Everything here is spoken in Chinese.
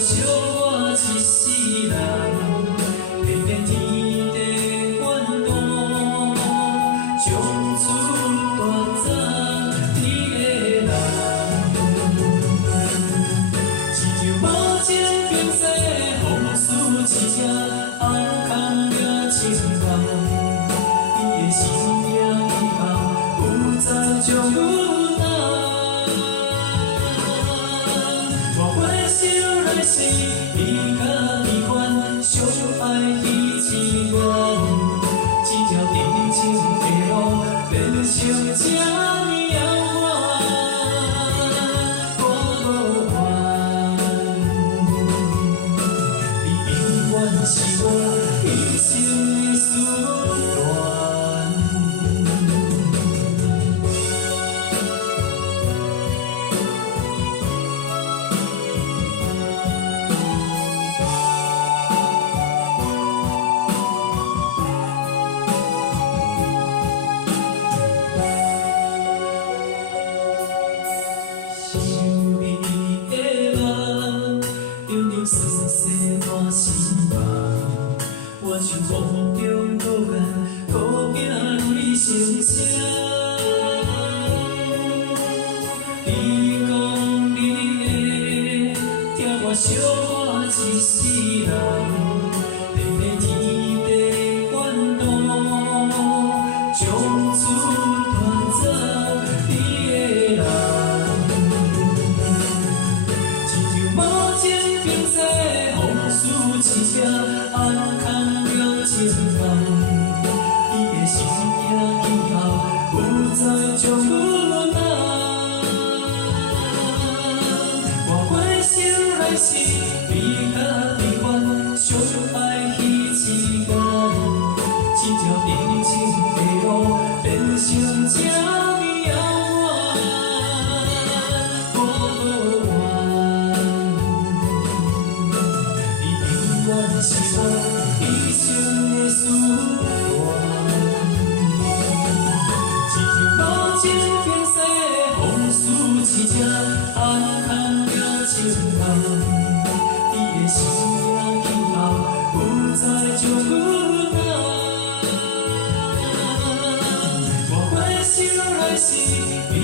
惜我一世人，偏偏天地怨妒，将出大早你的人。一场无情冰释，风雨一只暗空了情梦，伊的生命以后不再将阮。 是你甲你款相爱彼此缘，一条定情的路，变成这呢遥远，我无怨。你永远是我一生的思念。 酸涩我心梦，我像风中孤雁，孤行你声声。你讲你会疼我惜我一世人，偏偏天地怨妒，将出团做你的人。 一只暗空了情梦，伊的生命以后不再将阮人。我回首来时，你甲你阮相爱彼此缘，一条定情的路变成这呢遥远，我无怨。 是我一生的思念，一场无情冰释，风雨一只暗空了情梦，伊的生命以后不再将阮人。我回首来时。